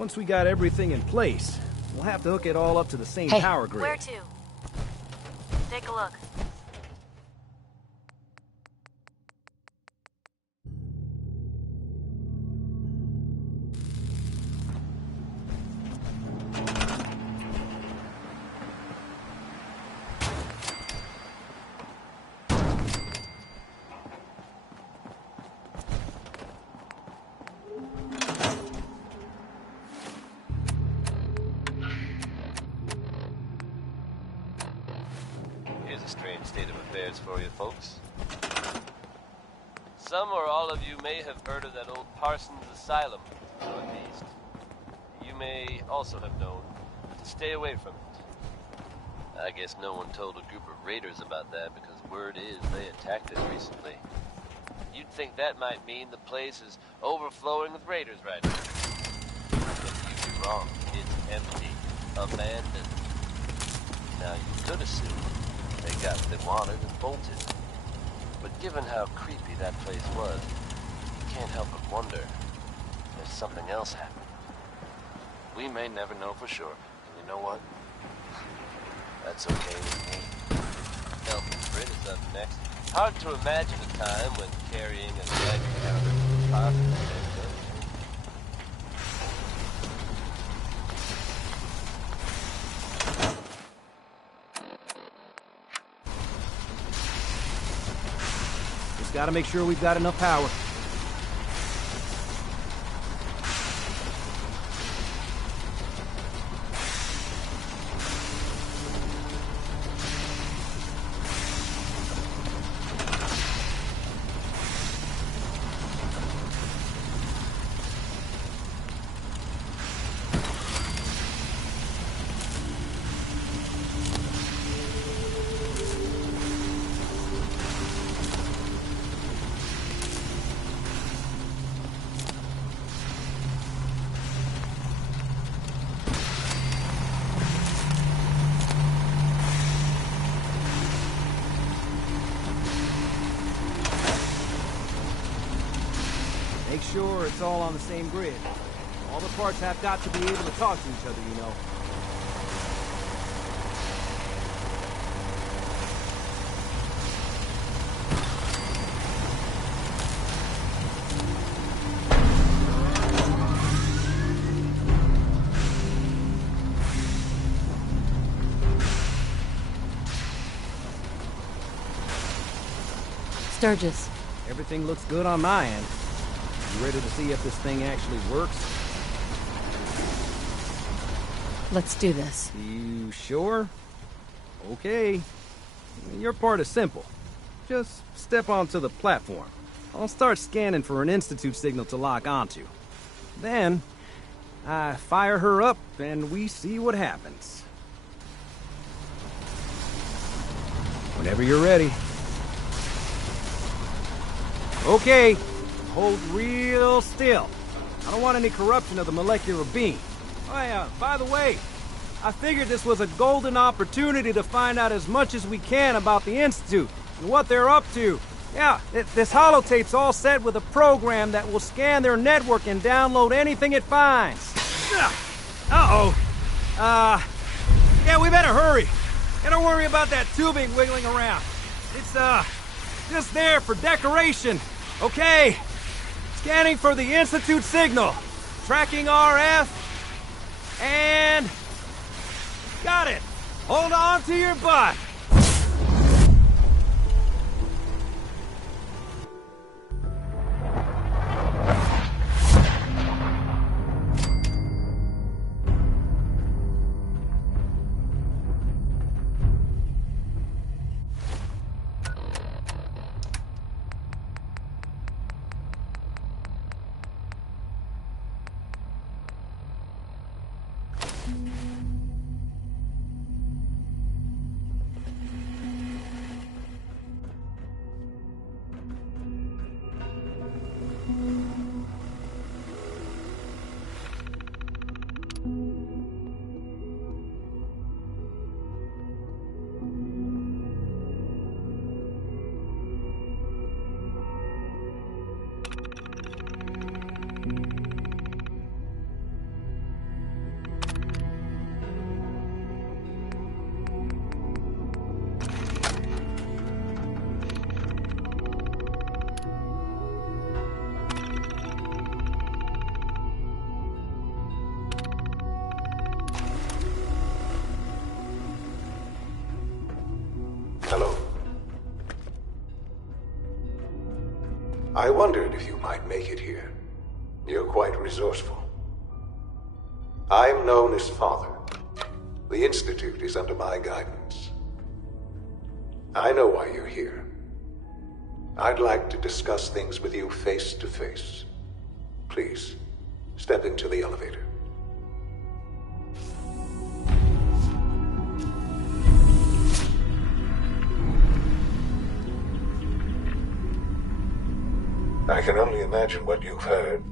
Once we got everything in place, we'll have to hook it all up to the same power grid. Where to? Take a look. Here's a strange state of affairs for you folks. Some or all of you may have heard of that old Parsons Asylum, northeast. You may also have known to stay away from it. I guess no one told a group of raiders about that because word is they attacked it recently. You'd think that might mean the place is overflowing with raiders right now. But you'd be wrong. It's empty, abandoned. Now you could assume they got what they wanted and bolted. But given how creepy that place was, you can't help but wonder if there's something else happening. We may never know for sure, and you know what? That's okay with me. Elton Britt is up next. Hard to imagine a time when carrying a Geiger counter was possible. Just gotta make sure we've got enough power. Make sure it's all on the same grid. All the parts have got to be able to talk to each other, you know. Sturgis. Everything looks good on my end. You ready to see if this thing actually works? Let's do this. You sure? Okay. Your part is simple. Just step onto the platform. I'll start scanning for an Institute signal to lock onto. Then, I fire her up and we see what happens. Whenever you're ready. Okay. Hold real still. I don't want any corruption of the molecular beam. Oh yeah, by the way, I figured this was a golden opportunity to find out as much as we can about the Institute and what they're up to. Yeah, this holotape's all set with a program that will scan their network and download anything it finds. Uh-oh. Yeah, we better hurry. And don't worry about that tubing wiggling around. It's, just there for decoration. Okay. Scanning for the Institute signal. Tracking RF. And... got it. Hold on to your butt. I wondered if you might make it here. You're quite resourceful. I'm known as Father. The Institute is under my guidance. I know why you're here. I'd like to discuss things with you face to face. Please, step into the elevator. I can only imagine what you've heard,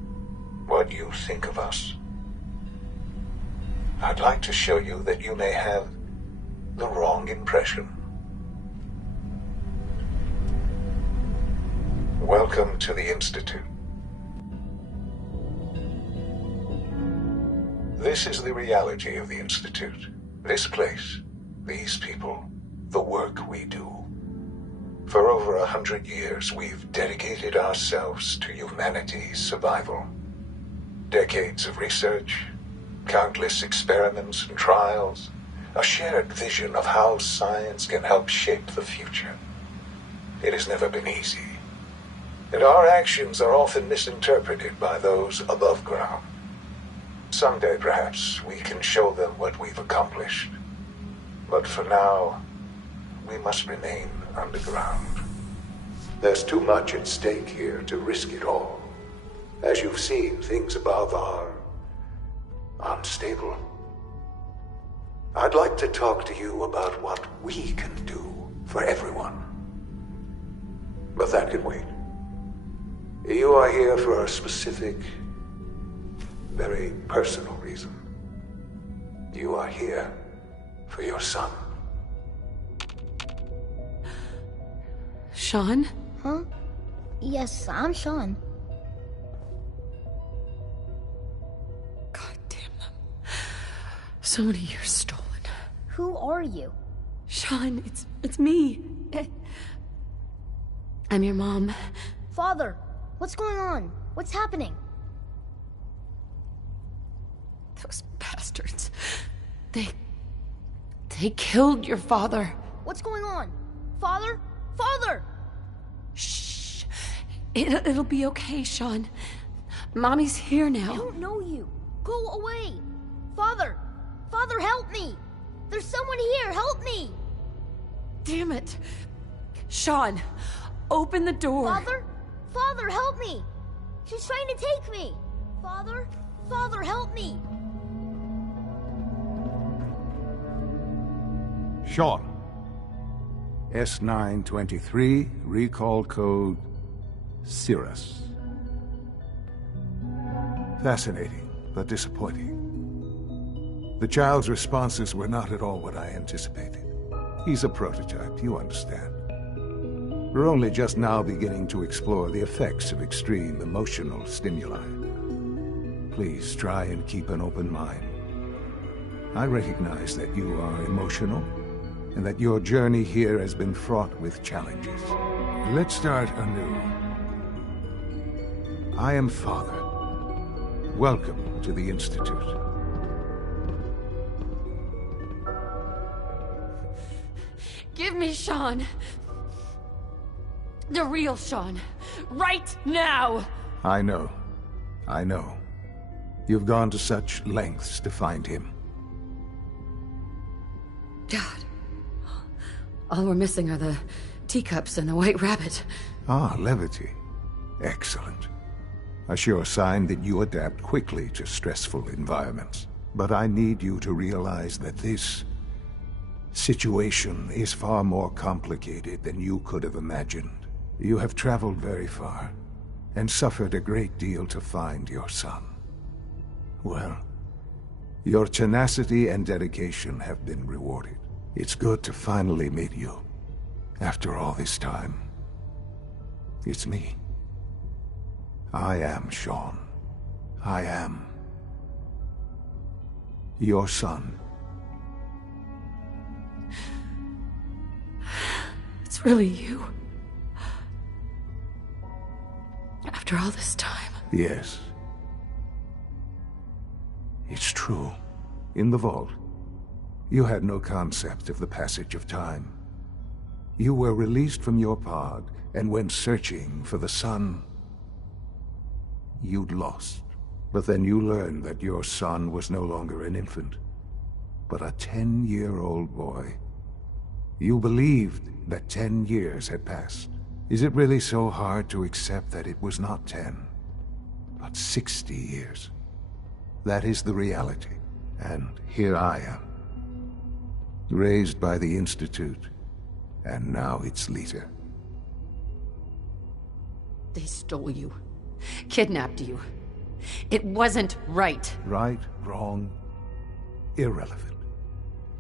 what you think of us. I'd like to show you that you may have the wrong impression. Welcome to the Institute. This is the reality of the Institute. This place, these people, the work we do. For over 100 years, we've dedicated ourselves to humanity's survival. Decades of research, countless experiments and trials, a shared vision of how science can help shape the future. It has never been easy, and our actions are often misinterpreted by those above ground. Someday, perhaps, we can show them what we've accomplished. But for now, we must remain underground. There's too much at stake here to risk it all. As you've seen, things above are unstable. I'd like to talk to you about what we can do for everyone. But that can wait. You are here for a specific, very personal reason. You are here for your son. Sean? Huh? Yes, I'm Sean. God damn them. So many years stolen. Who are you? Sean, it's me. I'm your mom. Father, what's going on? What's happening? Those bastards. They killed your father. What's going on? Father? Father! Shh. It'll be okay, Sean. Mommy's here now. I don't know you. Go away. Father! Father, help me! There's someone here, help me! Damn it. Sean, open the door. Father? Father, help me! She's trying to take me! Father? Father, help me! Sean. S923, recall code Cirrus. Fascinating, but disappointing. The child's responses were not at all what I anticipated. He's a prototype, you understand. We're only just now beginning to explore the effects of extreme emotional stimuli. Please try and keep an open mind. I recognize that you are emotional, and that your journey here has been fraught with challenges. Let's start anew. I am Father. Welcome to the Institute. Give me Sean. The real Sean. Right now! I know. You've gone to such lengths to find him. God. All we're missing are the teacups and the white rabbit. Ah, levity. Excellent. A sure sign that you adapt quickly to stressful environments. But I need you to realize that this situation is far more complicated than you could have imagined. You have traveled very far, and suffered a great deal to find your son. Well, your tenacity and dedication have been rewarded. It's good to finally meet you. After all this time. It's me. I am Sean. I am your son. It's really you. After all this time. Yes. It's true. In the vault, you had no concept of the passage of time. You were released from your pod and went searching for the son you'd lost. But then you learned that your son was no longer an infant, but a 10-year-old boy. You believed that 10 years had passed. Is it really so hard to accept that it was not 10, but 60 years? That is the reality. And here I am, raised by the Institute, and now its leader. They stole you. Kidnapped you. It wasn't right. Right, wrong, irrelevant.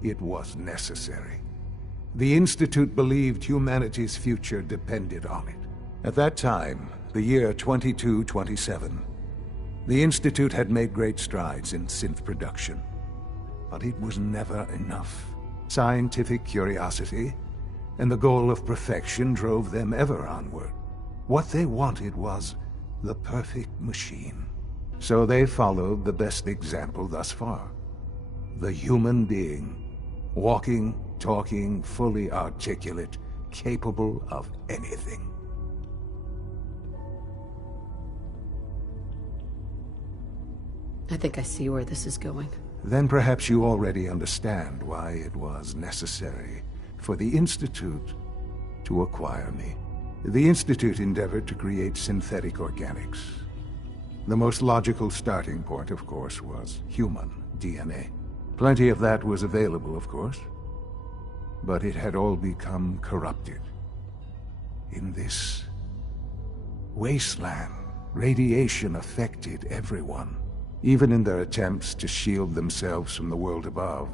It was necessary. The Institute believed humanity's future depended on it. At that time, the year 2227, the Institute had made great strides in synth production. But it was never enough. Scientific curiosity and the goal of perfection drove them ever onward. What they wanted was the perfect machine. So they followed the best example thus far. The human being. Walking, talking, fully articulate, capable of anything. I think I see where this is going. Then perhaps you already understand why it was necessary for the Institute to acquire me. The Institute endeavored to create synthetic organics. The most logical starting point, of course, was human DNA. Plenty of that was available, of course, but it had all become corrupted. In this wasteland, radiation affected everyone. Even in their attempts to shield themselves from the world above,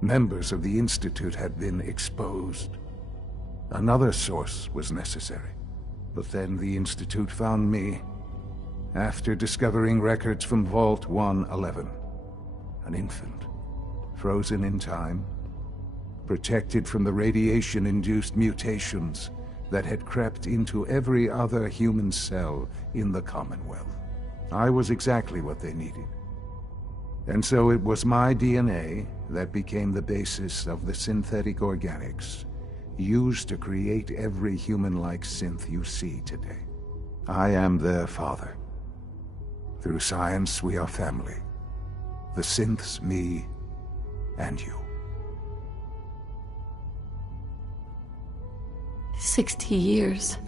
members of the Institute had been exposed. Another source was necessary. But then the Institute found me after discovering records from Vault 111. An infant, frozen in time, protected from the radiation-induced mutations that had crept into every other human cell in the Commonwealth. I was exactly what they needed. And so it was my DNA that became the basis of the synthetic organics used to create every human-like synth you see today. I am their father. Through science, we are family. The synths, me, and you. 60 years.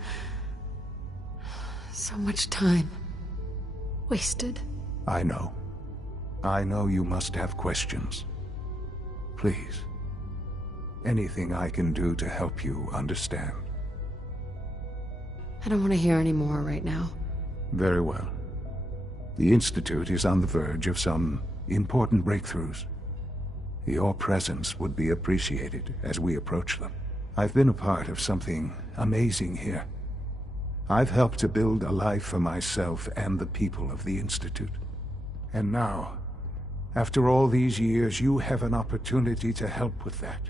So much time. Wasted. I know. I know you must have questions. Please. Anything I can do to help you understand. I don't want to hear any more right now. Very well. The Institute is on the verge of some important breakthroughs. Your presence would be appreciated as we approach them. I've been a part of something amazing here. I've helped to build a life for myself and the people of the Institute. And now, after all these years, you have an opportunity to help with that.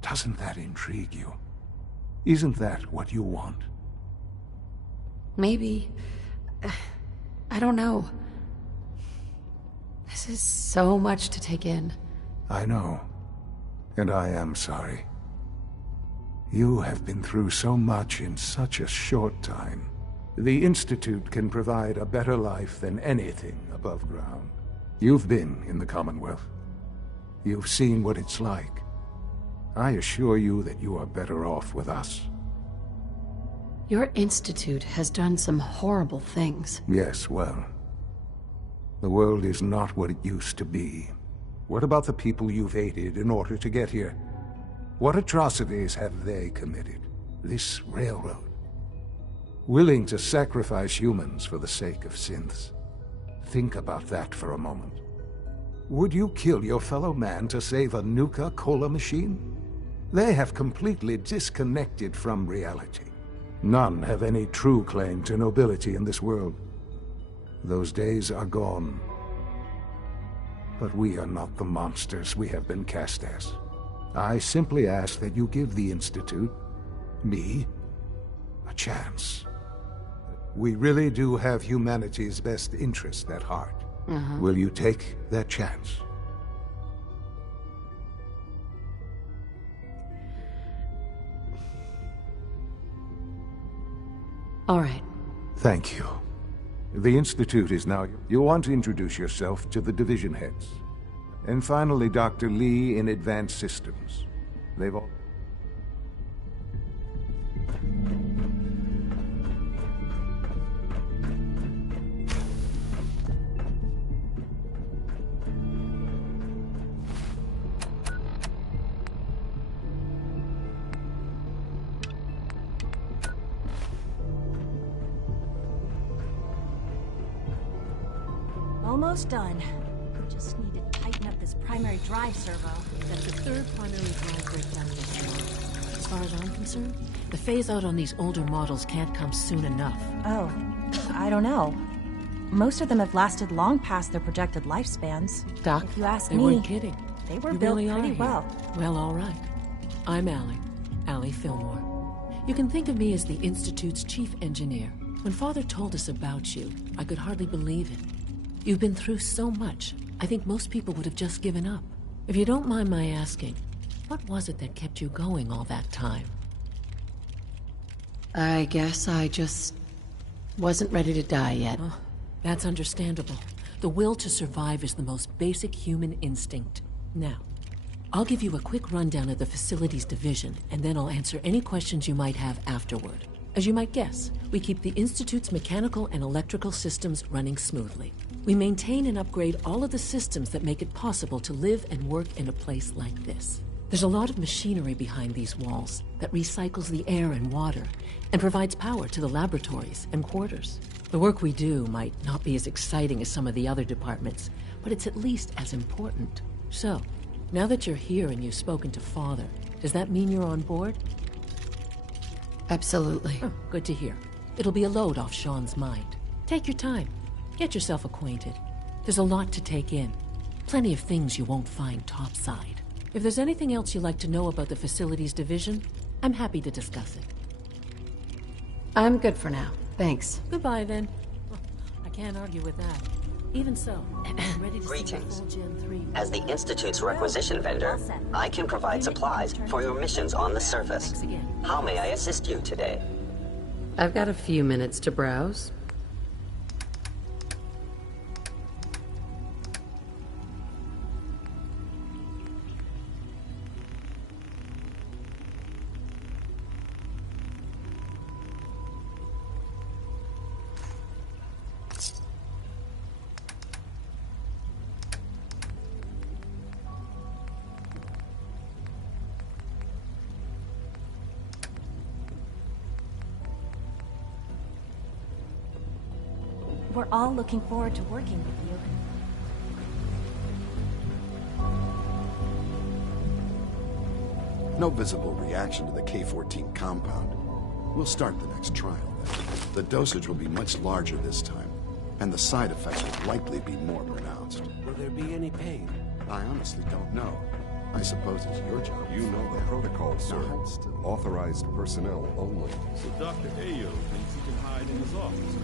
Doesn't that intrigue you? Isn't that what you want? Maybe. I don't know. This is so much to take in. I know. And I am sorry. You have been through so much in such a short time. The Institute can provide a better life than anything above ground. You've been in the Commonwealth. You've seen what it's like. I assure you that you are better off with us. Your institute has done some horrible things. Yes, well, the world is not what it used to be. What about the people you've aided in order to get here? What atrocities have they committed? This railroad. Willing to sacrifice humans for the sake of synths. Think about that for a moment. Would you kill your fellow man to save a Nuka-Cola machine? They have completely disconnected from reality. None have any true claim to nobility in this world. Those days are gone. But we are not the monsters we have been cast as. I simply ask that you give the Institute, me, a chance. We really do have humanity's best interest at heart. Will you take that chance? All right. Thank you. The Institute is now... You'll want to introduce yourself to the division heads. And finally, Dr. Lee in Advanced Systems. They've all... Almost done. Just need to tighten up this primary drive servo. That's the third primary drive breakdown this month. As far as I'm concerned, the phase-out on these older models can't come soon enough. Oh, I don't know. Most of them have lasted long past their projected lifespans. Doc, if you ask they me, weren't kidding. They were You built really pretty are well. here. Well, all right. I'm Allie Fillmore. You can think of me as the Institute's chief engineer. When Father told us about you, I could hardly believe it. You've been through so much, I think most people would have just given up. If you don't mind my asking, what was it that kept you going all that time? I guess I just wasn't ready to die yet. Oh, that's understandable. The will to survive is the most basic human instinct. Now, I'll give you a quick rundown of the facilities division, and then I'll answer any questions you might have afterward. As you might guess, we keep the Institute's mechanical and electrical systems running smoothly. We maintain and upgrade all of the systems that make it possible to live and work in a place like this. There's a lot of machinery behind these walls that recycles the air and water and provides power to the laboratories and quarters. The work we do might not be as exciting as some of the other departments, but it's at least as important. So, now that you're here and you've spoken to Father, does that mean you're on board? Absolutely. Oh, good to hear. It'll be a load off Sean's mind. Take your time. Get yourself acquainted. There's a lot to take in. Plenty of things you won't find topside. If there's anything else you'd like to know about the facilities division, I'm happy to discuss it. I'm good for now. Thanks. Goodbye, then. Well, I can't argue with that. Even so, ready to see the Greetings. full Gen 3. As the Institute's requisition vendor, I can provide supplies for your missions on the surface. Thanks again. How may I assist you today? I've got a few minutes to browse. We're all looking forward to working with you. No visible reaction to the K-14 compound. We'll start the next trial then. The dosage will be much larger this time, and the side effects will likely be more pronounced. Will there be any pain? I honestly don't know. I suppose it's your job. You know the protocol, sir. Authorized personnel only. So Dr. Ayo thinks he can hide in his office.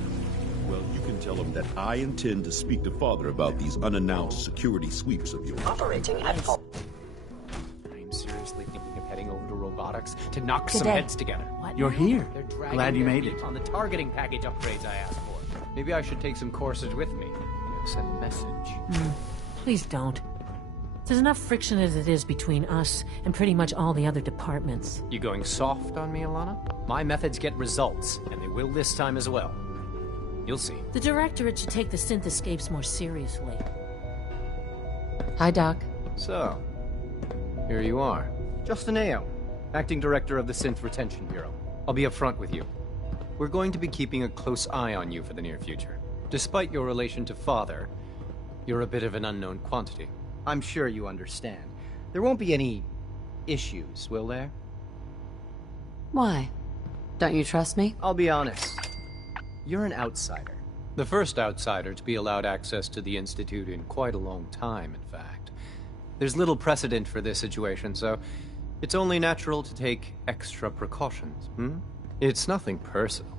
Well, you can tell him that I intend to speak to Father about these unannounced security sweeps of yours. Operating at full. I'm seriously thinking of heading over to robotics to knock Today. some heads together. What? You're here. They're dragging Glad you their made feet it. on the targeting package upgrades I asked for. Maybe I should take some courses with me. Send a message. Please don't. There's enough friction as it is between us and pretty much all the other departments. You going soft on me, Alana? My methods get results, and they will this time as well. You'll see. The Directorate should take the synth escapes more seriously. Hi, Doc. So, here you are. Justin Ayo, Acting Director of the Synth Retention Bureau. I'll be upfront with you. We're going to be keeping a close eye on you for the near future. Despite your relation to Father, you're a bit of an unknown quantity. I'm sure you understand. There won't be any issues, will there? Why? Don't you trust me? I'll be honest. You're an outsider. The first outsider to be allowed access to the Institute in quite a long time, in fact. There's little precedent for this situation, so it's only natural to take extra precautions, It's nothing personal,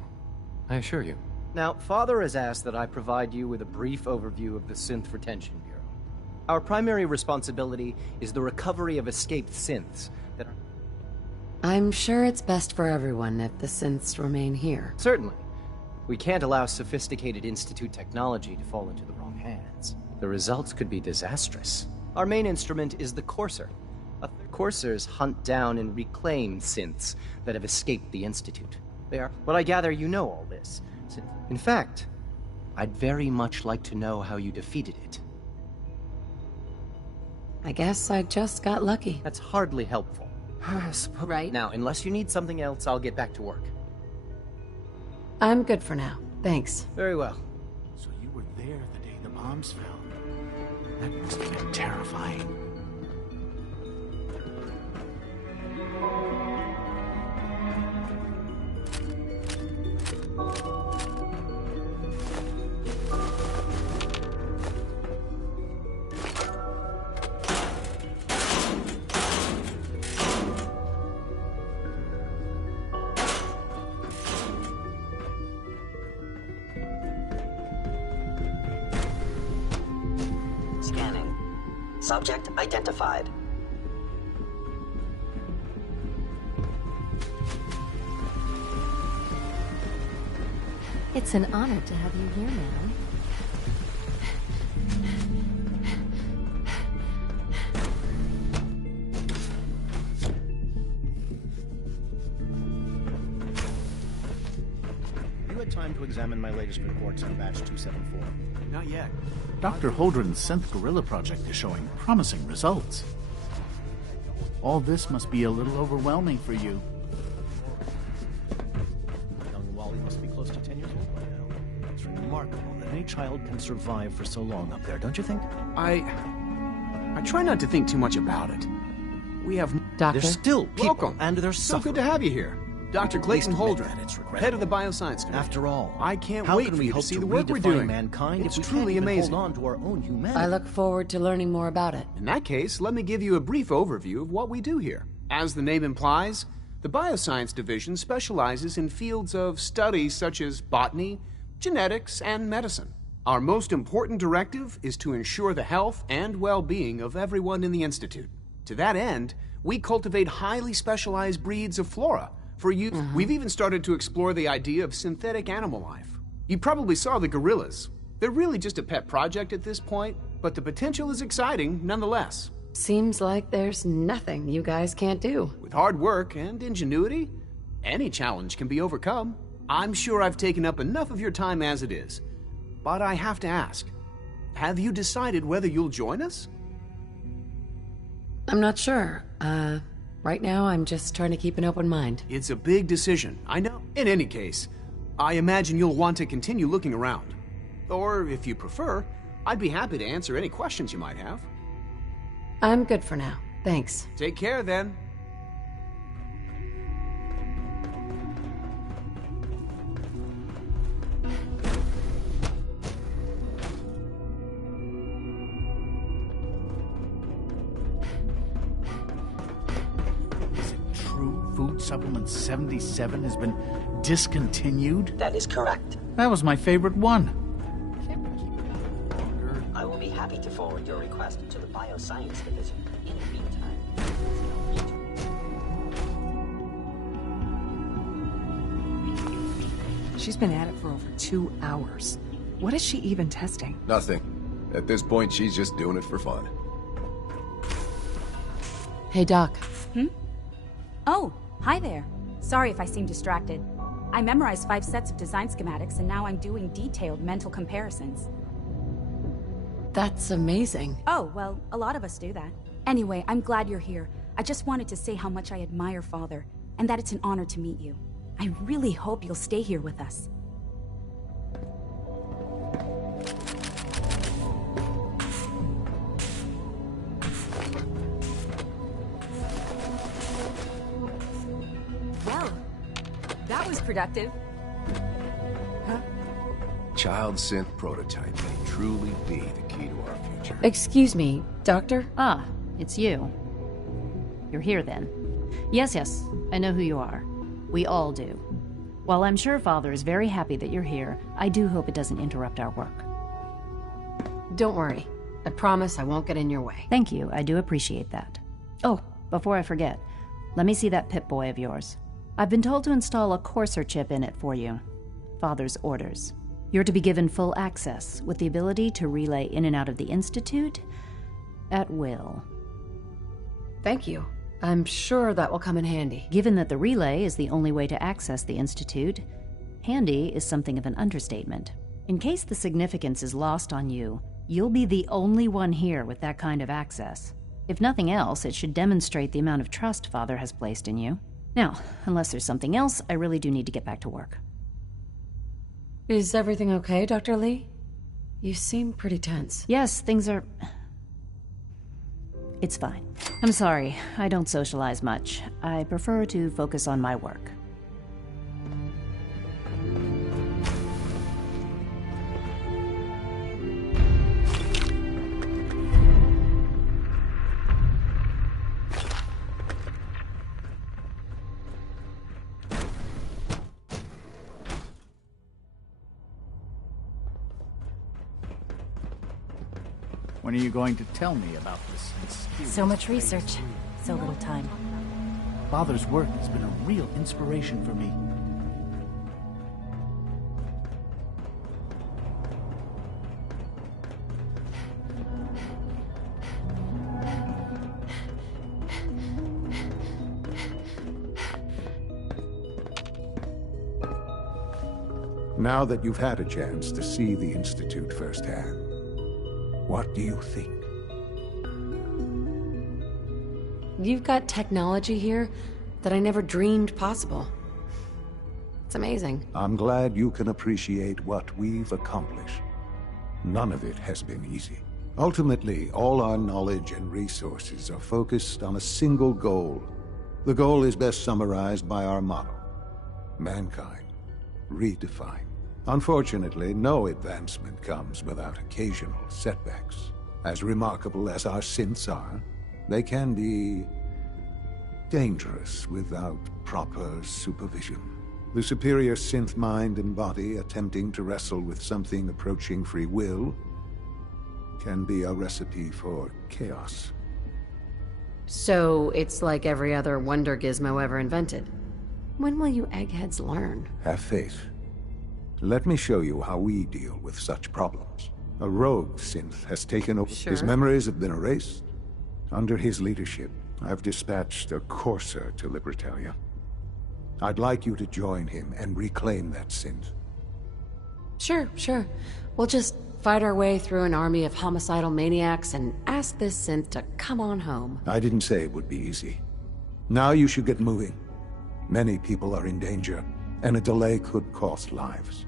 I assure you. Now, Father has asked that I provide you with a brief overview of the Synth Retention Bureau. Our primary responsibility is the recovery of escaped synths that are... I'm sure it's best for everyone if the synths remain here. Certainly. We can't allow sophisticated Institute technology to fall into the wrong hands. The results could be disastrous. Our main instrument is the Courser. Coursers hunt down and reclaim synths that have escaped the Institute. They are... Well, I gather you know all this. In fact, I'd very much like to know how you defeated it. I guess I just got lucky. That's hardly helpful. Right. Now, unless you need something else, I'll get back to work. I'm good for now. Thanks. Very well. So you were there the day the bombs fell. That must have been terrifying. Scanning. Subject identified. It's an honor to have you here, man. You had time to examine my latest reports on batch 274. Not yet. Dr. Holdren's synth gorilla project is showing promising results. All this must be a little overwhelming for you. Young Wally must be close to 10 years old by now. It's remarkable that any child can survive for so long up there, don't you think? I try not to think too much about it. We have... Doctor? They're still people, Welcome. and they're so good to have you here. Dr. Clayton Holdren, head of the Bioscience Division. After all, I can't how wait can for we you to hope see to the work we're redefine doing. mankind It's if we truly can't even amazing. hold on to our own humanity? I look forward to learning more about it. In that case, let me give you a brief overview of what we do here. As the name implies, the Bioscience Division specializes in fields of study such as botany, genetics, and medicine. Our most important directive is to ensure the health and well-being of everyone in the Institute. To that end, we cultivate highly specialized breeds of flora for use. We've even started to explore the idea of synthetic animal life. You probably saw the gorillas. They're really just a pet project at this point, but the potential is exciting nonetheless. Seems like there's nothing you guys can't do. With hard work and ingenuity, any challenge can be overcome. I'm sure I've taken up enough of your time as it is, but I have to ask, have you decided whether you'll join us? I'm not sure. Right now I'm just trying to keep an open mind. It's a big decision, I know. In any case, I imagine you'll want to continue looking around. Or, if you prefer, I'd be happy to answer any questions you might have. I'm good for now. Thanks. Take care, then. Food Supplement 77 has been discontinued? That is correct. That was my favorite one. I will be happy to forward your request to the Bioscience Division. In the meantime, She's been at it for over 2 hours. What is she even testing? Nothing. At this point, she's just doing it for fun. Hey, Doc. Oh, hi there. Sorry if I seem distracted. I memorized 5 sets of design schematics, and now I'm doing detailed mental comparisons. That's amazing. Oh, well, a lot of us do that. Anyway, I'm glad you're here. I just wanted to say how much I admire Father, and that it's an honor to meet you. I really hope you'll stay here with us. Well, that was productive. Child synth prototype may truly be the key to our future. Excuse me, Doctor? Ah, it's you. You're here then. Yes, I know who you are. We all do. While I'm sure Father is very happy that you're here, I do hope it doesn't interrupt our work. Don't worry. I promise I won't get in your way. Thank you, I do appreciate that. Oh, before I forget, let me see that Pip-Boy of yours. I've been told to install a Courser chip in it for you. Father's orders. You're to be given full access, with the ability to relay in and out of the Institute at will. Thank you. I'm sure that will come in handy. Given that the relay is the only way to access the Institute, handy is something of an understatement. In case the significance is lost on you, you'll be the only one here with that kind of access. If nothing else, it should demonstrate the amount of trust Father has placed in you. Now, unless there's something else, I really do need to get back to work. Is everything okay, Dr. Lee? You seem pretty tense. Yes, things are... It's fine. I'm sorry, I don't socialize much. I prefer to focus on my work. When are you going to tell me about this mysterious So much place? research, so little time. Father's work has been a real inspiration for me. Now that you've had a chance to see the Institute firsthand, what do you think? You've got technology here that I never dreamed possible. It's amazing. I'm glad you can appreciate what we've accomplished. None of it has been easy. Ultimately, all our knowledge and resources are focused on a single goal. The goal is best summarized by our motto: mankind redefined. Unfortunately, no advancement comes without occasional setbacks. As remarkable as our synths are, they can be dangerous without proper supervision. The superior synth mind and body attempting to wrestle with something approaching free will can be a recipe for chaos. So it's like every other wonder gizmo ever invented. When will you eggheads learn? Have faith. Let me show you how we deal with such problems. A rogue synth has taken over. Sure. His memories have been erased. Under his leadership, I've dispatched a courser to Libertalia. I'd like you to join him and reclaim that synth. Sure. We'll just fight our way through an army of homicidal maniacs and ask this synth to come on home. I didn't say it would be easy. Now you should get moving. Many people are in danger, and a delay could cost lives.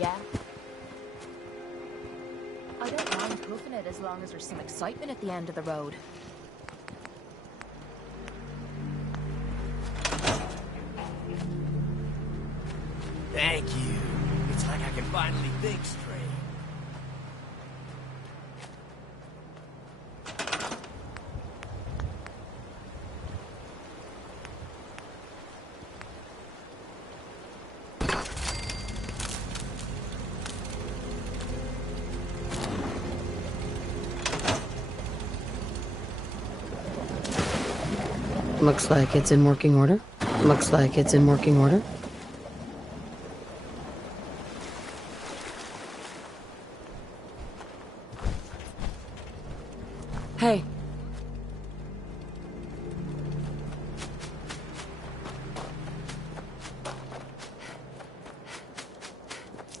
Yeah? I don't mind hoofing it as long as there's some excitement at the end of the road. Thank you. It's like I can finally think straight. Looks like it's in working order. Hey.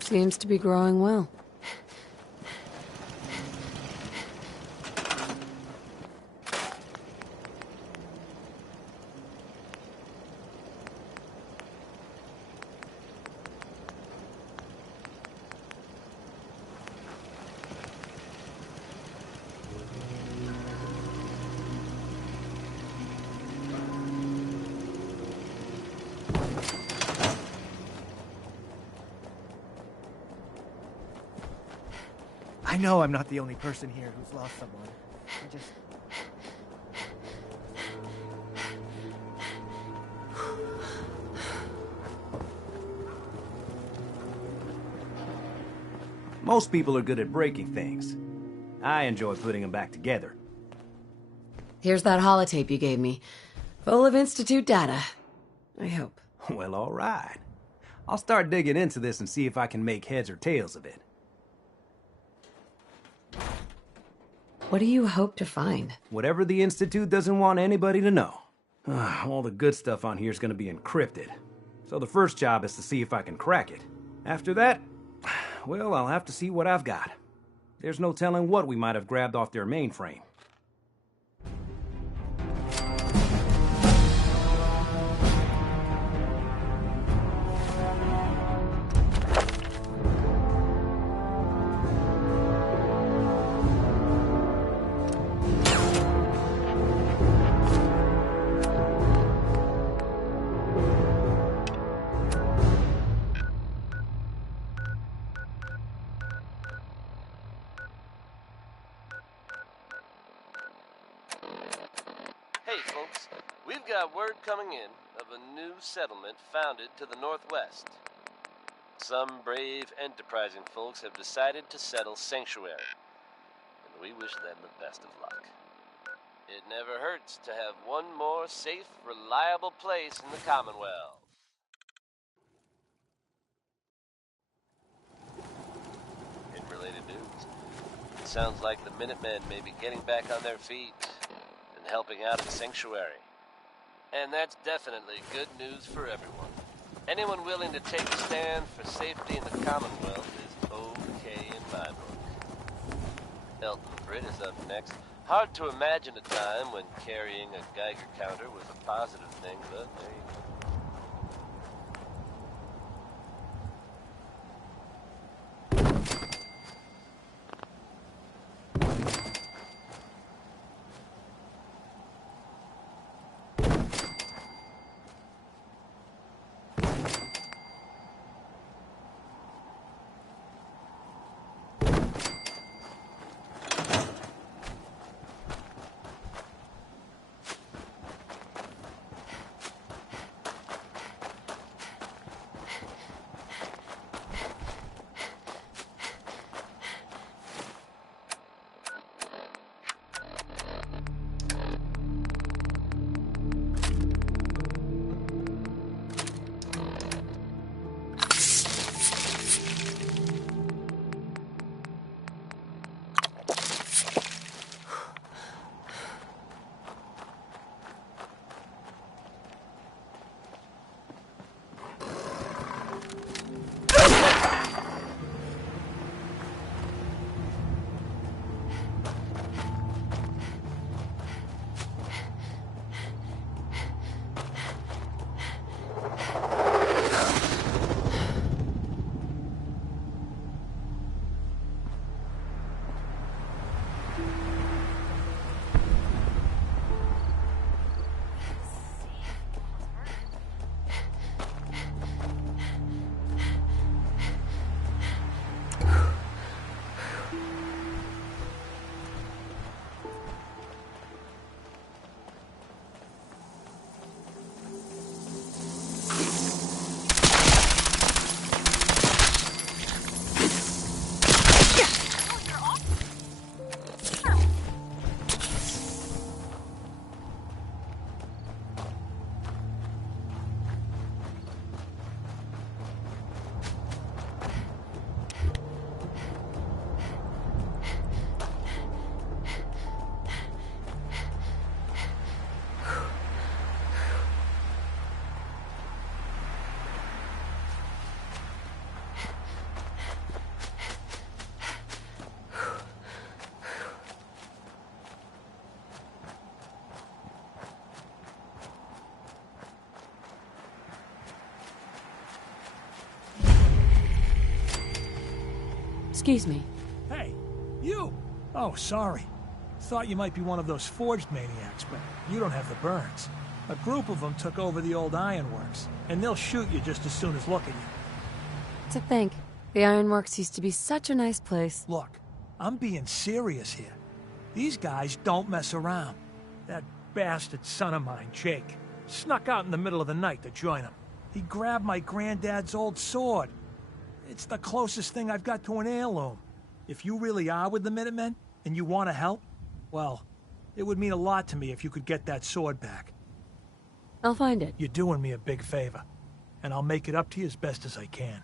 Seems to be growing well. I know I'm not the only person here who's lost someone. I just... Most people are good at breaking things. I enjoy putting them back together. Here's that holotape you gave me. Full of Institute data. I hope. Well, all right. I'll start digging into this and see if I can make heads or tails of it. What do you hope to find? Whatever the Institute doesn't want anybody to know. All the good stuff on here is going to be encrypted. So the first job is to see if I can crack it. After that, well, I'll have to see what I've got. There's no telling what we might have grabbed off their mainframe. Hey folks, we've got word coming in of a new settlement founded to the northwest. Some brave, enterprising folks have decided to settle Sanctuary, and we wish them the best of luck. It never hurts to have one more safe, reliable place in the Commonwealth. In related news, it sounds like the Minutemen may be getting back on their feet and helping out at Sanctuary. And that's definitely good news for everyone. Anyone willing to take a stand for safety in the Commonwealth is okay in my book. Elton Britt is up next. Hard to imagine a time when carrying a Geiger counter was a positive thing, but there you go. Excuse me. Hey, you! Oh, sorry. Thought you might be one of those forged maniacs, but you don't have the burns. A group of them took over the old ironworks, and they'll shoot you just as soon as look at you. To think, the Ironworks used to be such a nice place. Look, I'm being serious here. These guys don't mess around. That bastard son of mine, Jake, snuck out in the middle of the night to join him. He grabbed my granddad's old sword. It's the closest thing I've got to an heirloom. If you really are with the Minutemen, and you want to help, well, it would mean a lot to me if you could get that sword back. I'll find it. You're doing me a big favor, and I'll make it up to you as best as I can.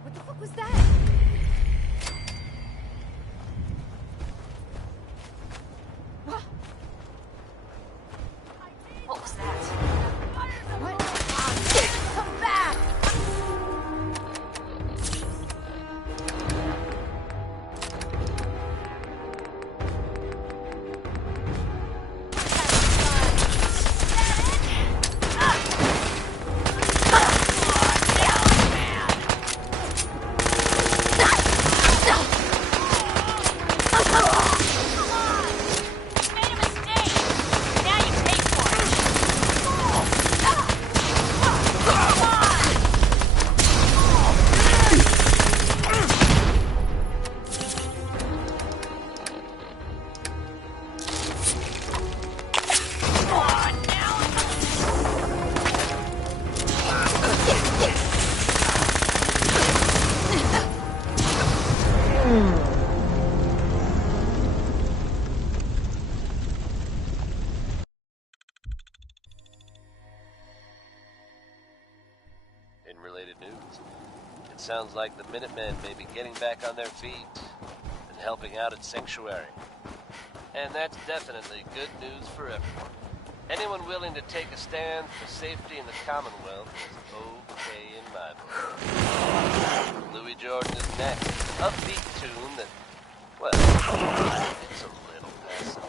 What the fuck was that? What was that? What? Come back! In related news, it sounds like the Minutemen may be getting back on their feet and helping out at Sanctuary. And that's definitely good news for everyone. Anyone willing to take a stand for safety in the Commonwealth is okay in my book. Louis Jordan is next. Upbeat tune that, well, it's a little passive.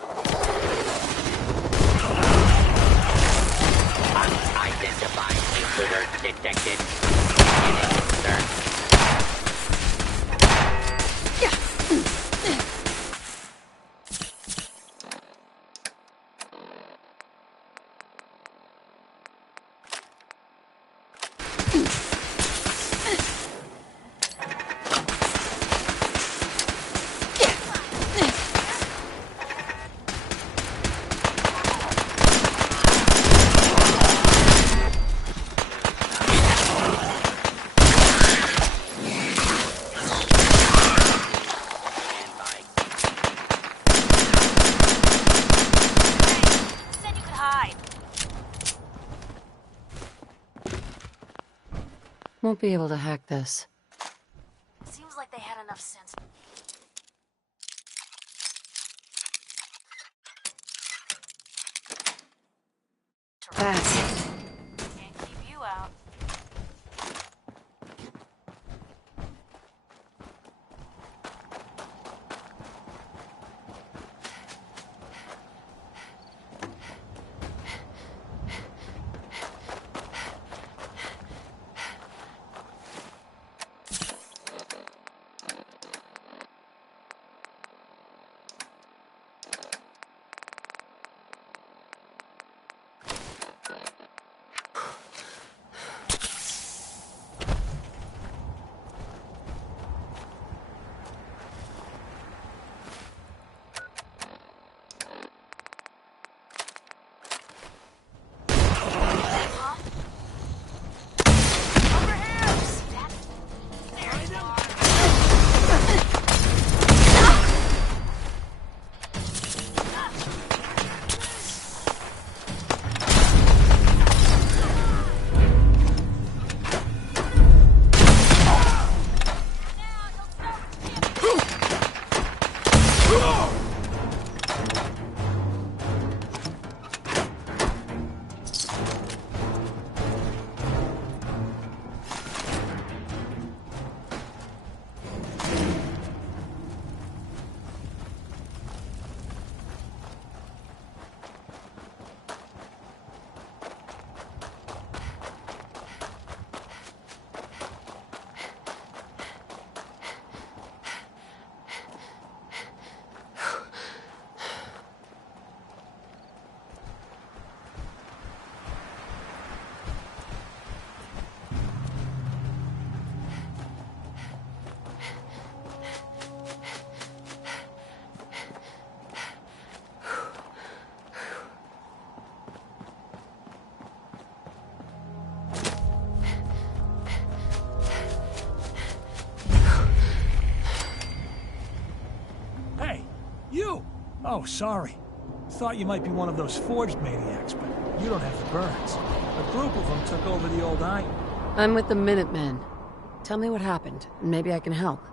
Unidentified intruder detected. Won't be able to hack this. Seems like they had enough sense. That's Can't keep you out. Oh, sorry. Thought you might be one of those forged maniacs, but you don't have the burns. A group of them took over the old iron. I'm with the Minutemen. Tell me what happened, and maybe I can help.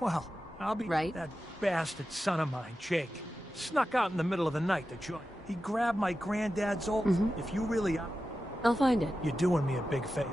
Well, I'll be right. That bastard son of mine, Jake, snuck out in the middle of the night to join. He grabbed my granddad's old... If you really are... I'll find it. You're doing me a big favor.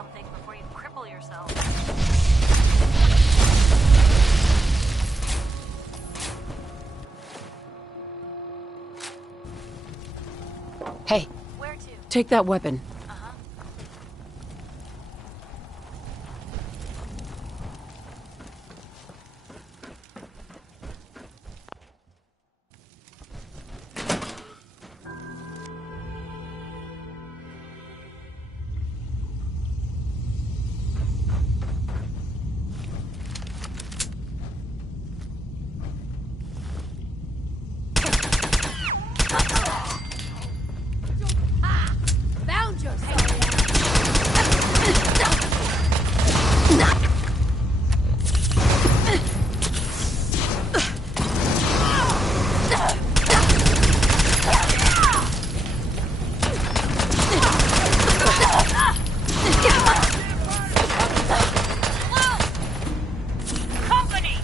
something before you cripple yourself. Hey. Where to? Take that weapon. Found yourself! Company!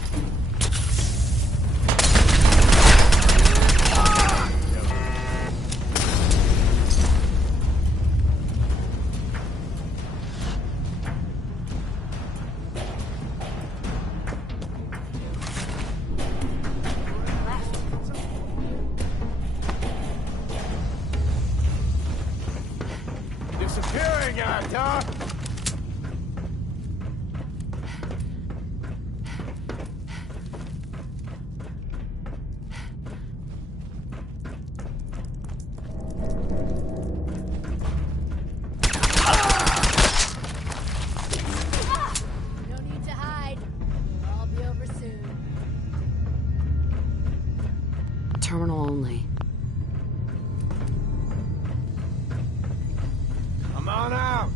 Disappearing act, huh? No need to hide. I'll be over soon. Terminal only. Come on out.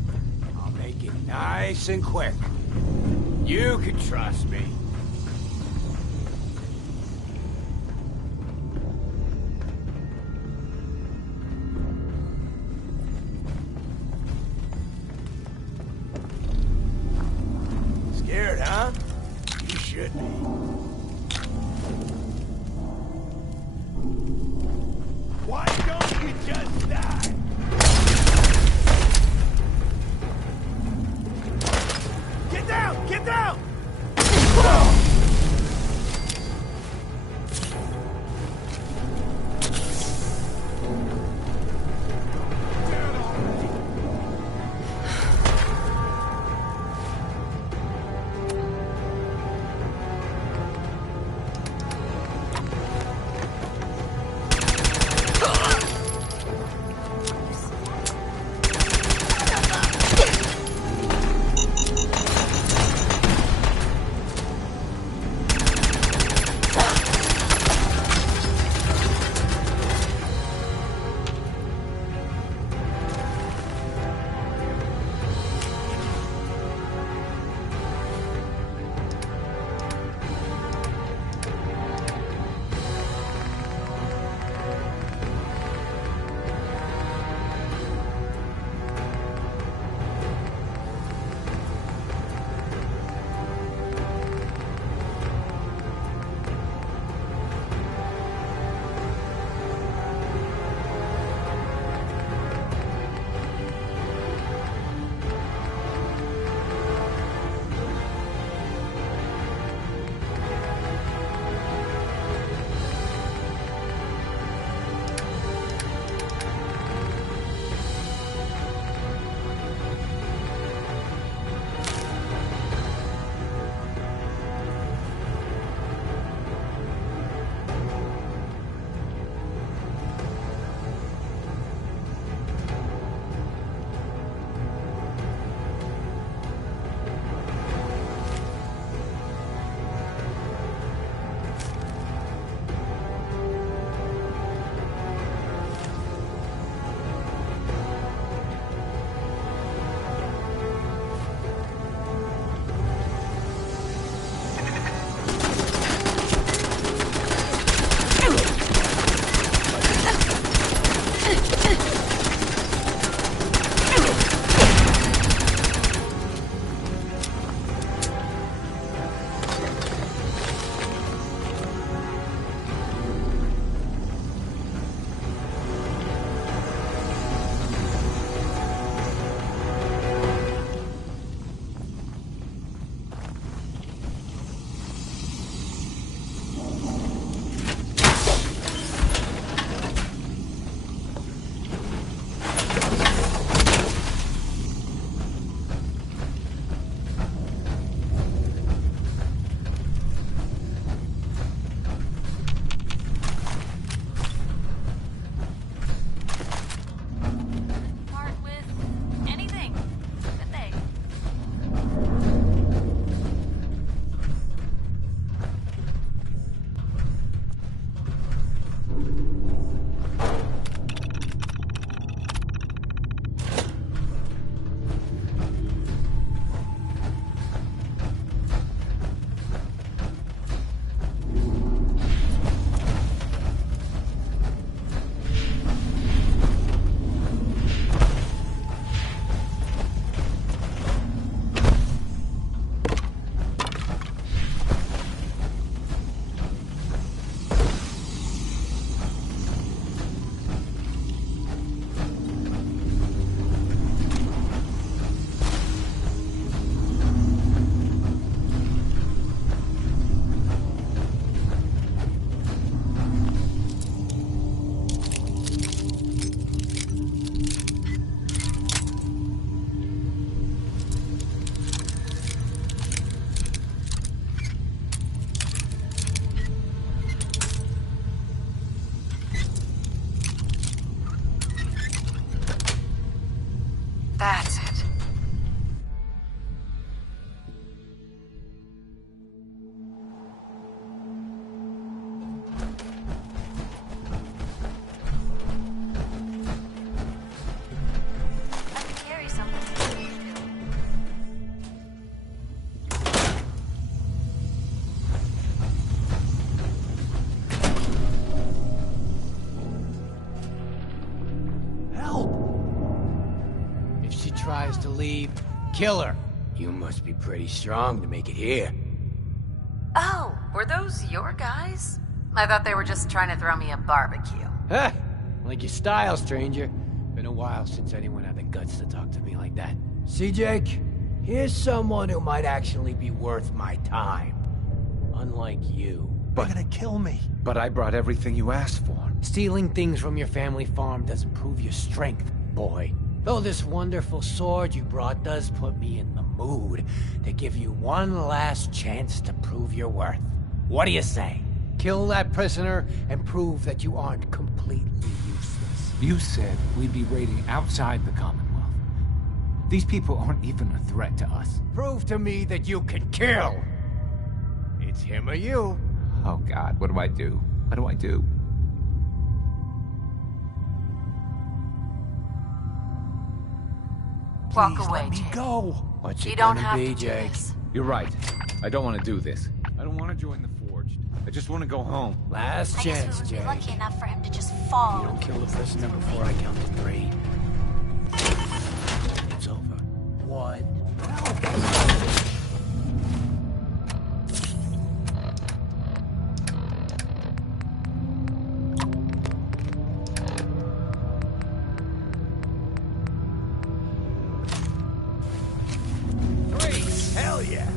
I'll make it nice and quick. You can trust me. Scared, huh? You should be. Why don't you just die? Get down! Get down! Killer, you must be pretty strong to make it here. Oh, were those your guys? I thought they were just trying to throw me a barbecue. Huh? Like your style, stranger. Been a while since anyone had the guts to talk to me like that. See, Jake? Here's someone who might actually be worth my time. Unlike you. They're gonna kill me. But I brought everything you asked for. Stealing things from your family farm doesn't prove your strength, boy. Though this wonderful sword you brought does put me in the mood to give you one last chance to prove your worth. What do you say? Kill that prisoner and prove that you aren't completely useless. You said we'd be raiding outside the Commonwealth. These people aren't even a threat to us. Prove to me that you can kill! It's him or you. Oh God, what do I do? What do I do? Walk Please away, let me Jake. go. What's You it don't gonna have be, to do Jake? this. You're right. I don't want to do this. I don't want to join the Forged. I just want to go home. Last I guess chance, we would be Jake. lucky enough for him to just fall. Don't kill the prisoner before I count to 3. It's over. 1. Hell yeah!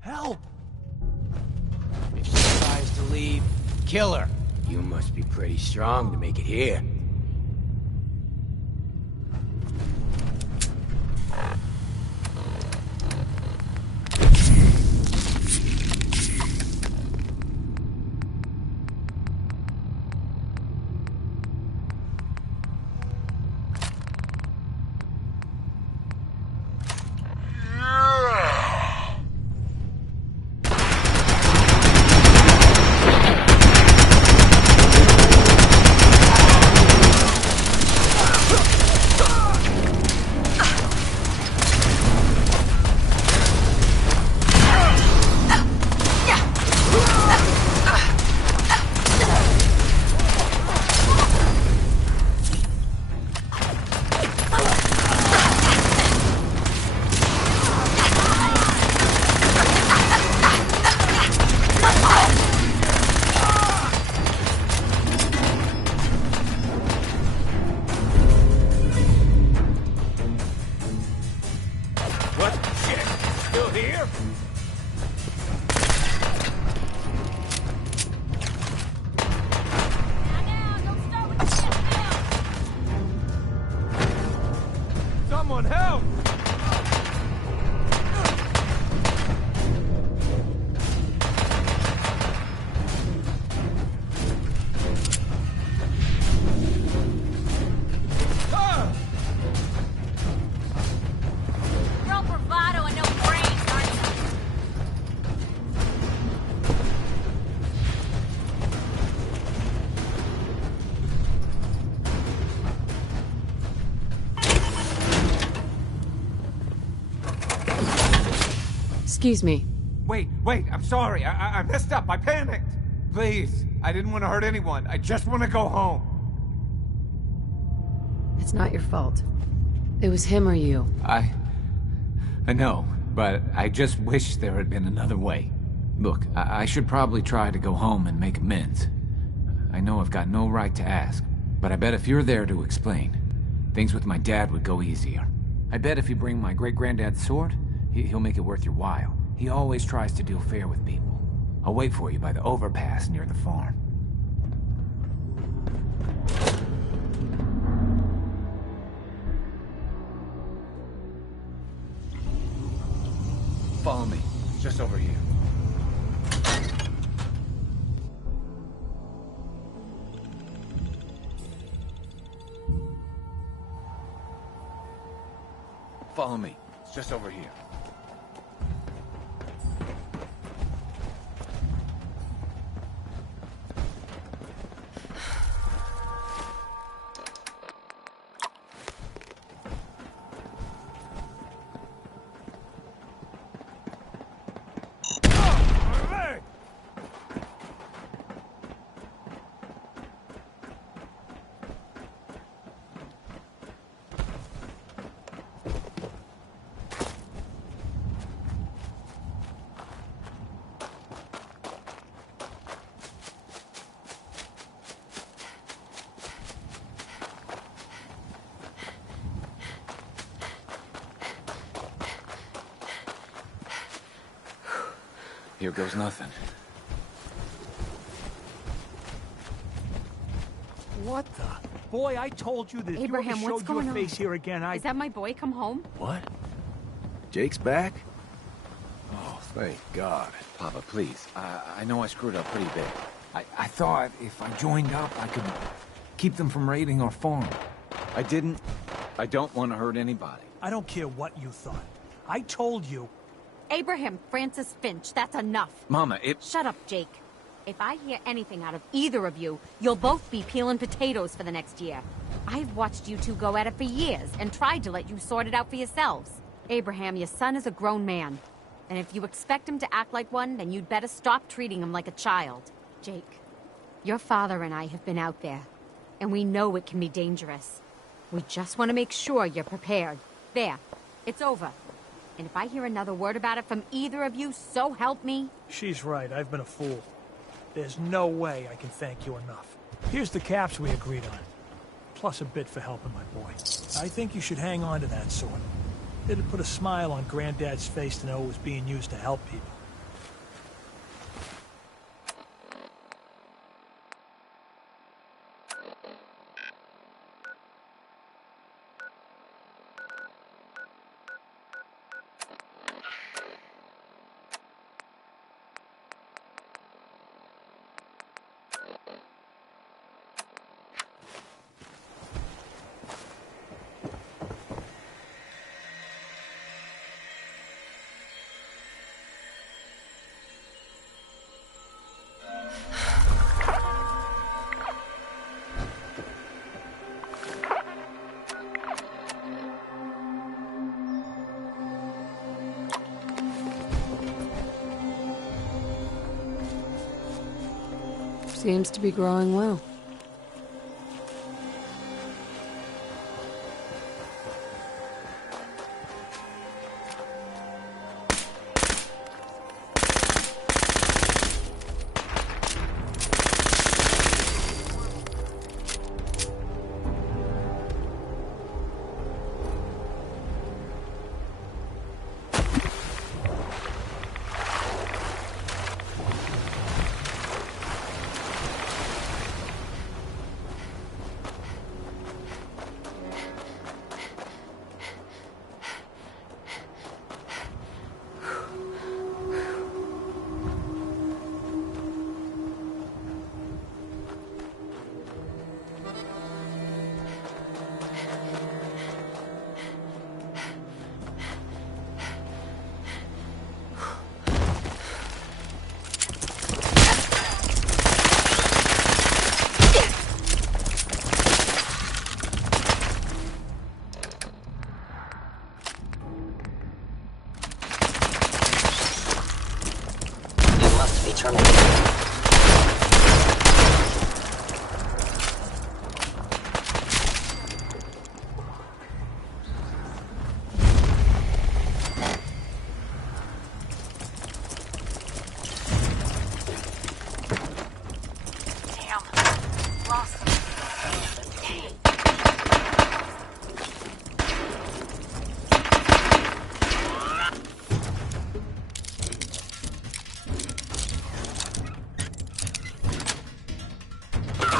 Help! If she tries to leave, kill her. You must be pretty strong to make it here. What? Shit! Still here? Someone help! You're all bravado and no brains, aren't you? Excuse me. Wait, I'm sorry. I messed up. I panicked. Please, I didn't want to hurt anyone. I just want to go home. It's not your fault. It was him or you. I know, but I just wish there had been another way. Look, I should probably try to go home and make amends. I know I've got no right to ask, but I bet if you're there to explain, things with my dad would go easier. I bet if you bring my great-granddad's sword, he'll make it worth your while. He always tries to deal fair with people. I'll wait for you by the overpass near the farm. Follow me. It's just over here. Follow me. It's Just over here. Here goes nothing. What the? Boy, I told you that if Abraham, you ever what's showed your going on? face here again, Is that my boy come home? What? Jake's back? Oh, thank God. Papa, please. I know I screwed up pretty big. I thought if I joined up, I could keep them from raiding our farm. I didn't. I don't want to hurt anybody. I don't care what you thought. I told you. Abraham Francis Finch, that's enough. Mama, Shut up, Jake. If I hear anything out of either of you, you'll both be peeling potatoes for the next year. I've watched you two go at it for years and tried to let you sort it out for yourselves. Abraham, your son is a grown man. And if you expect him to act like one, then you'd better stop treating him like a child. Jake, your father and I have been out there, and we know it can be dangerous. We just want to make sure you're prepared. There, it's over. And if I hear another word about it from either of you, so help me. She's right, I've been a fool. There's no way I can thank you enough. Here's the caps we agreed on. Plus a bit for helping my boy. I think you should hang on to that sword. It'd put a smile on Granddad's face to know it was being used to help people. Seems to be growing well.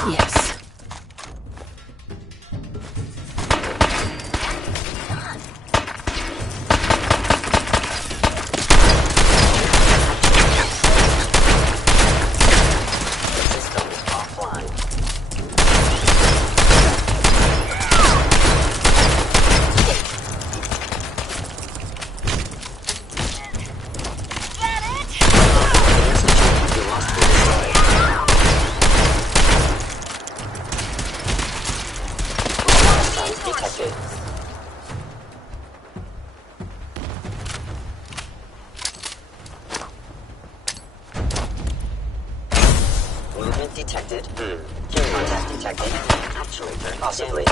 Yes. detected. Human contact detected. Actuator possibly.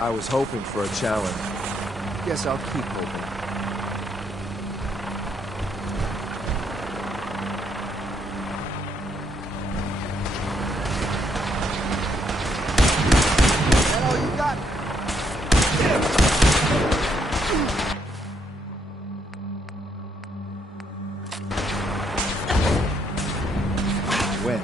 I was hoping for a challenge. Guess I'll keep hoping. Is that all you got? When?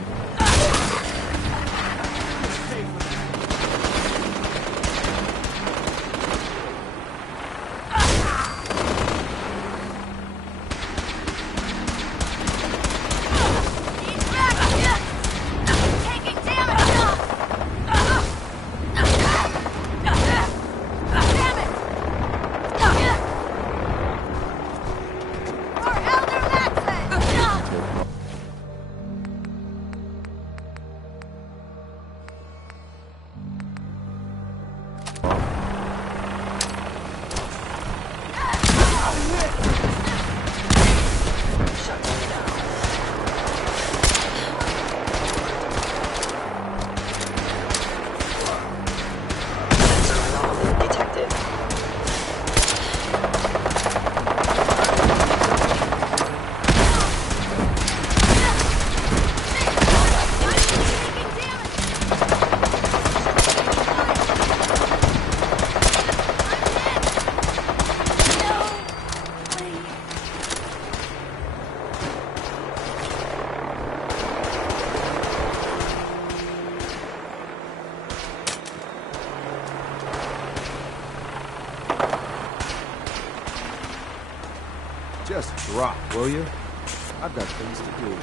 Just drop, will you? I've got things to do.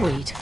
Sweet.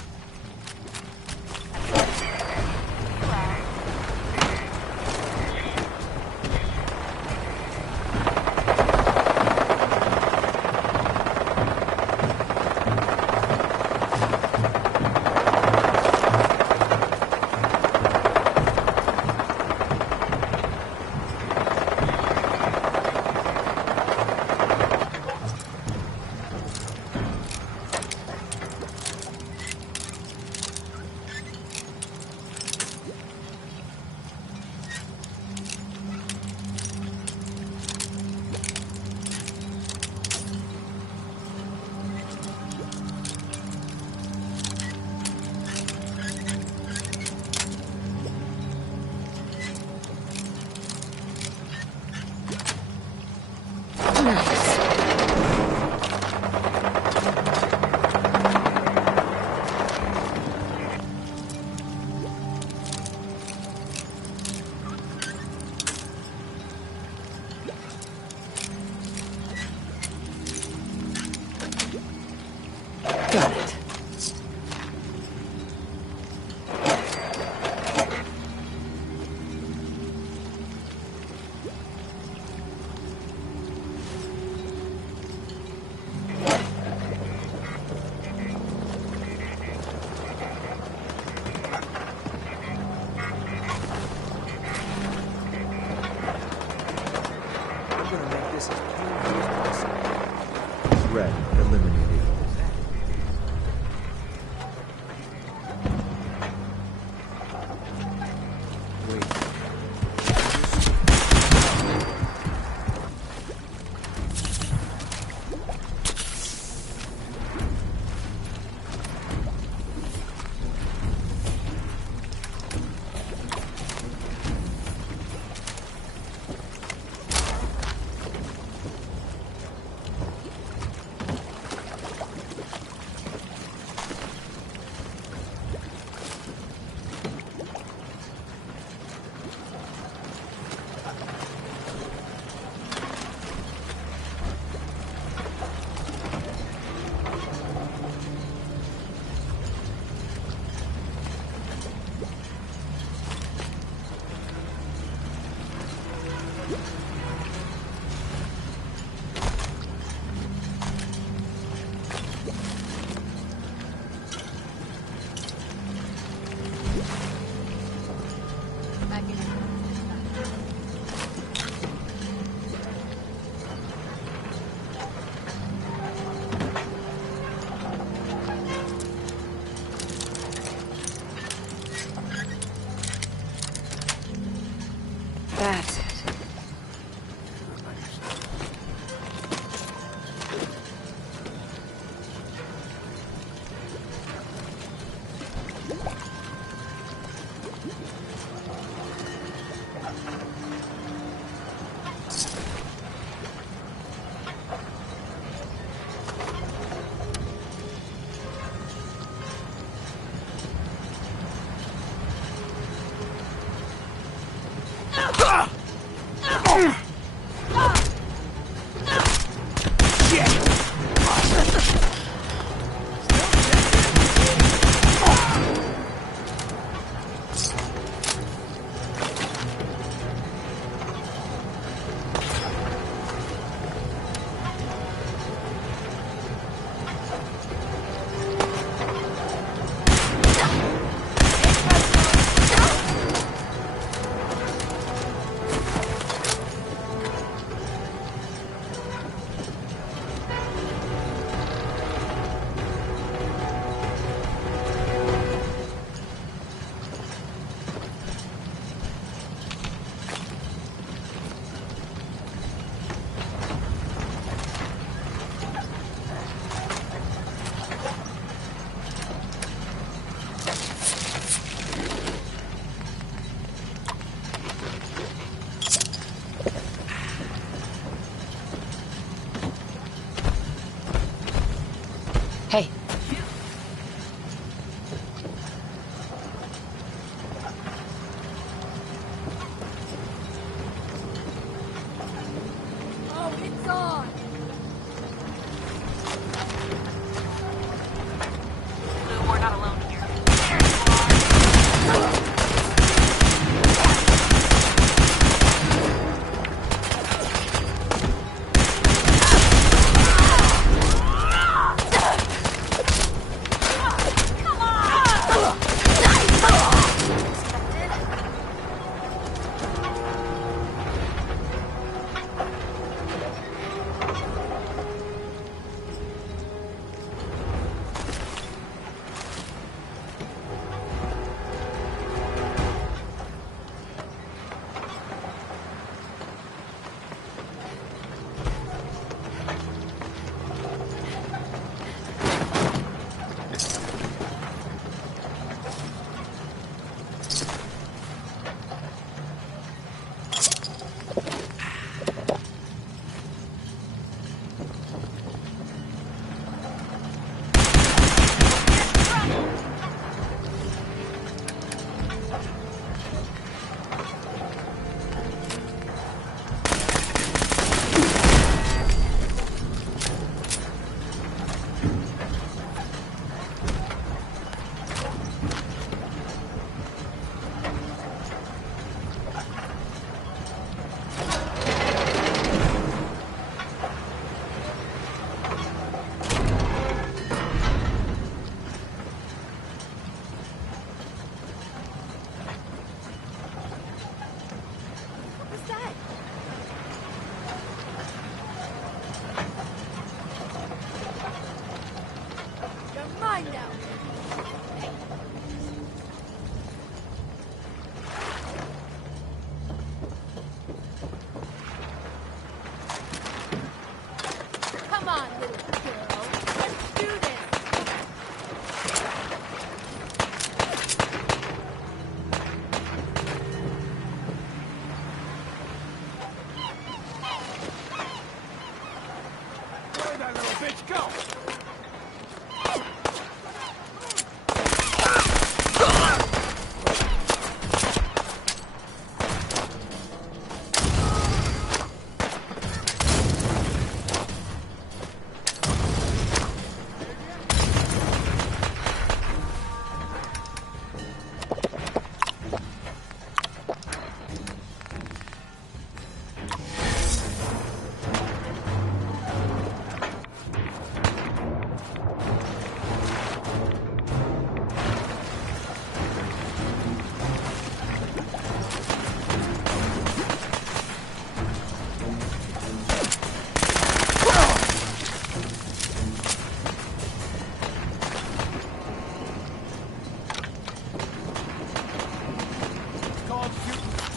Got it. I'm gonna make this as painful as possible. Threat eliminated. That's it. Hey. Oh, it's on! Lou, we're not alone here.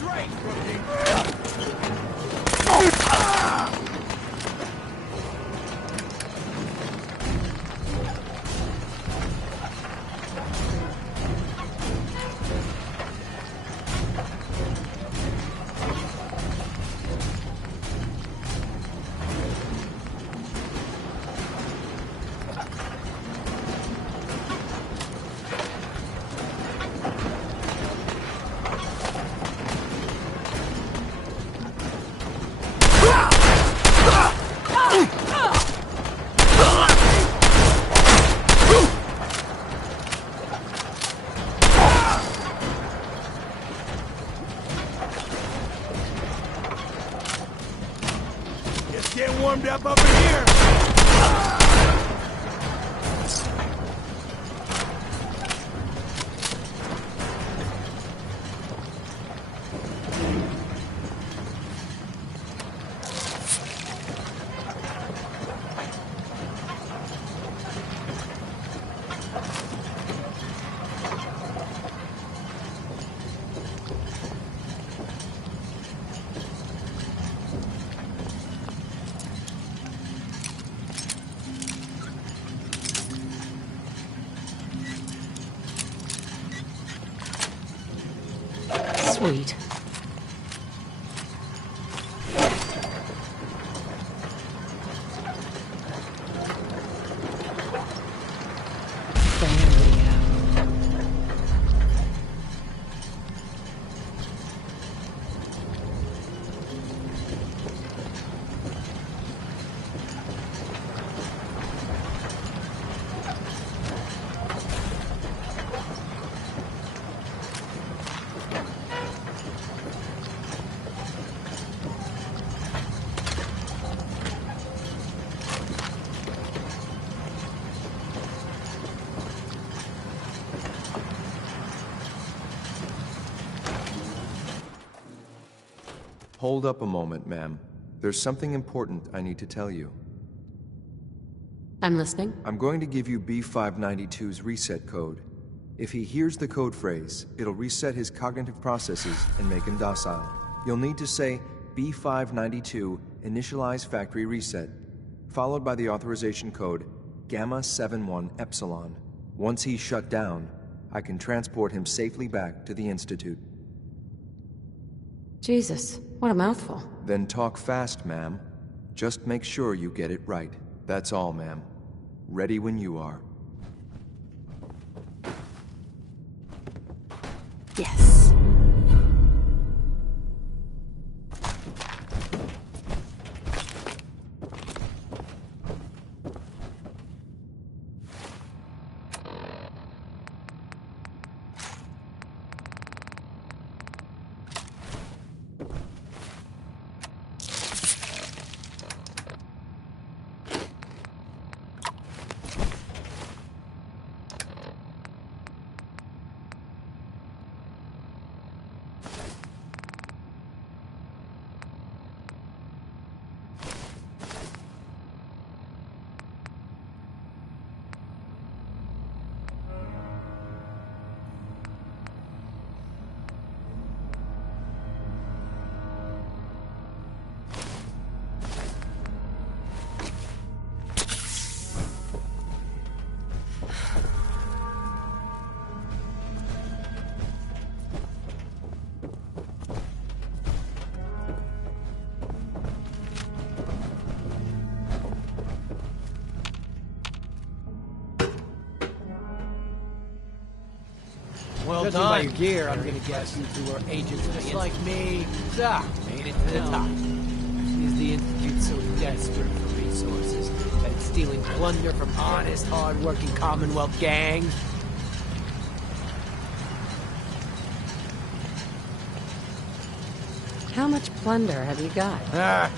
Straight, rookie! Get warmed up in here! Sweet. Hold up a moment, ma'am. There's something important I need to tell you. I'm listening. I'm going to give you B592's reset code. If he hears the code phrase, it'll reset his cognitive processes and make him docile. You'll need to say B592 initialize factory reset, followed by the authorization code Gamma 71 Epsilon. Once he's shut down, I can transport him safely back to the Institute. Jesus, what a mouthful. Then talk fast, ma'am. Just make sure you get it right. That's all, ma'am. Ready when you are. Yes. Well Judging done. by your gear, I'm gonna guess you two are agents just like me. Ah, made it to the top. Is the Institute so desperate for resources that it's stealing plunder from honest, hard-working Commonwealth gangs? How much plunder have you got? Ah,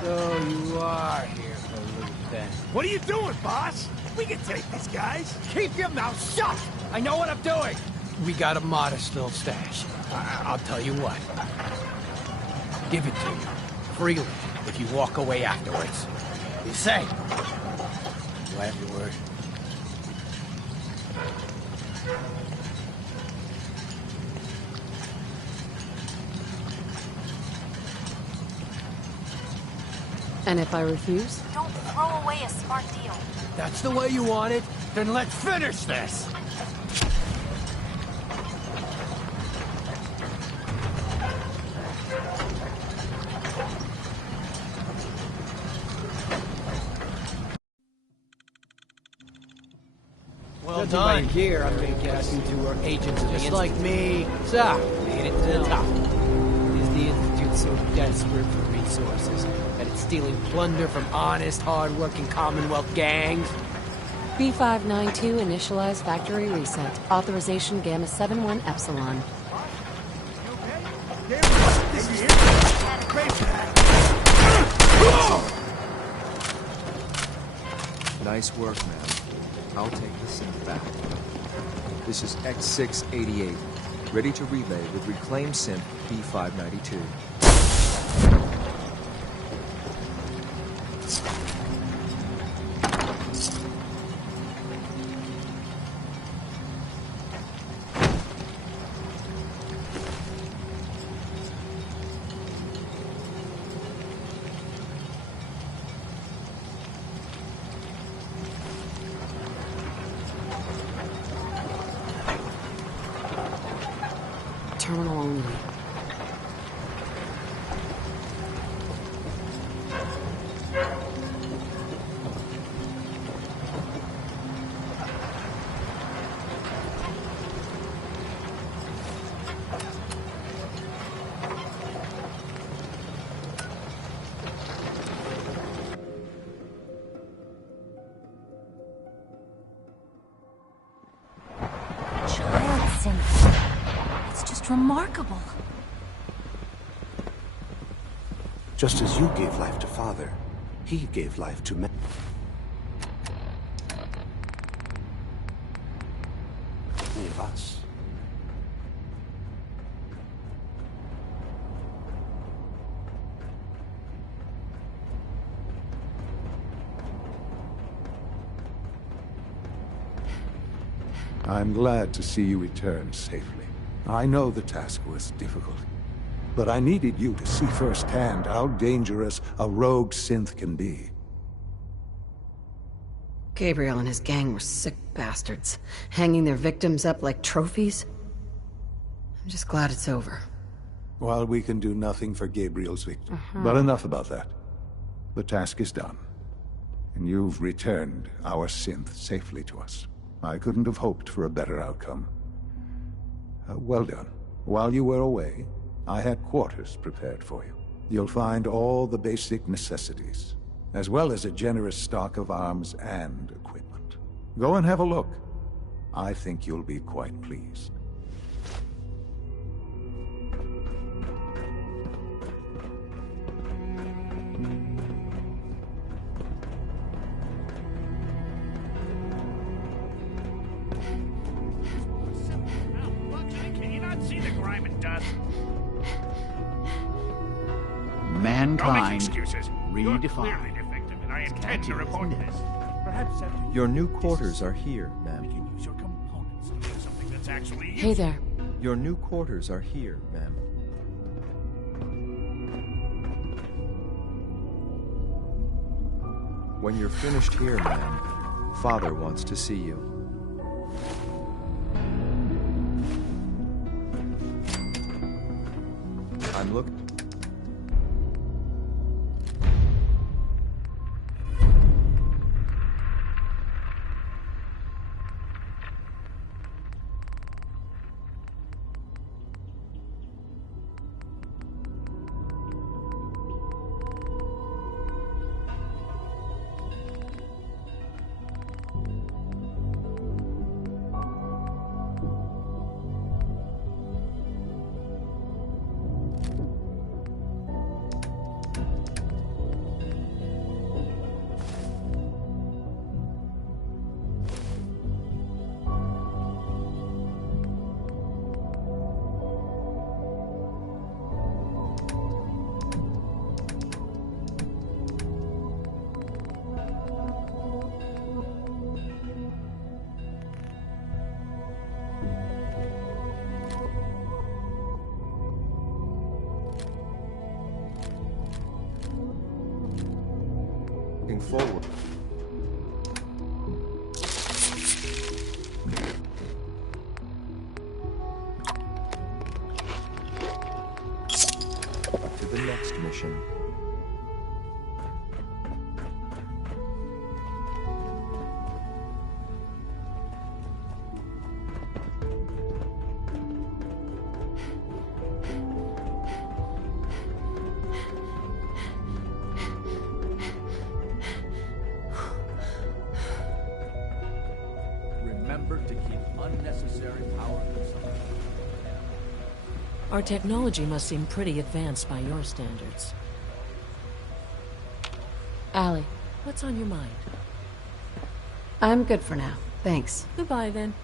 so you are here for loot then. What are you doing, boss? We can take these guys. Keep your mouth shut! I know what I'm doing! We got a modest little stash. I'll tell you what. I'll give it to you. Freely, if you walk away afterwards. You say? Do I have your word? And if I refuse? Don't throw away a smart deal. That's the way you want it? Then let's finish this! Well Judging by done. your gear, I'm gonna guess you two are agents of Just the like me. So, made it to the top. Is the Institute so desperate for resources that it's stealing plunder from honest, hard-working Commonwealth gangs? B592 initialize factory reset. Authorization Gamma 71 Epsilon. Nice work, man. I'll take the synth back. This is X688, ready to relay with reclaimed synth B592. Terminal only. Child synth. It's just remarkable. Just as you gave life to Father, he gave life to men. Any of us. I'm glad to see you return safely. I know the task was difficult, but I needed you to see firsthand how dangerous a rogue synth can be. Gabriel and his gang were sick bastards, hanging their victims up like trophies. I'm just glad it's over. While we can do nothing for Gabriel's victim. But enough about that. The task is done. And you've returned our synth safely to us. I couldn't have hoped for a better outcome. Well done. While you were away, I had quarters prepared for you. You'll find all the basic necessities, as well as a generous stock of arms and equipment. Go and have a look. I think you'll be quite pleased. Can you not see the grime and dust? Mankind Don't make excuses. You're clearly redefined. defective, and I intend to report this. Perhaps after Your new quarters are here, ma'am. use your components to get something that's actually Hey there. Your new quarters are here, ma'am. When you're finished here, ma'am, Father wants to see you. I'm looking. Forward. To the next mission. To keep unnecessary power consumption. Our technology must seem pretty advanced by your standards. Allie, what's on your mind? I'm good for now. Thanks. Goodbye, then.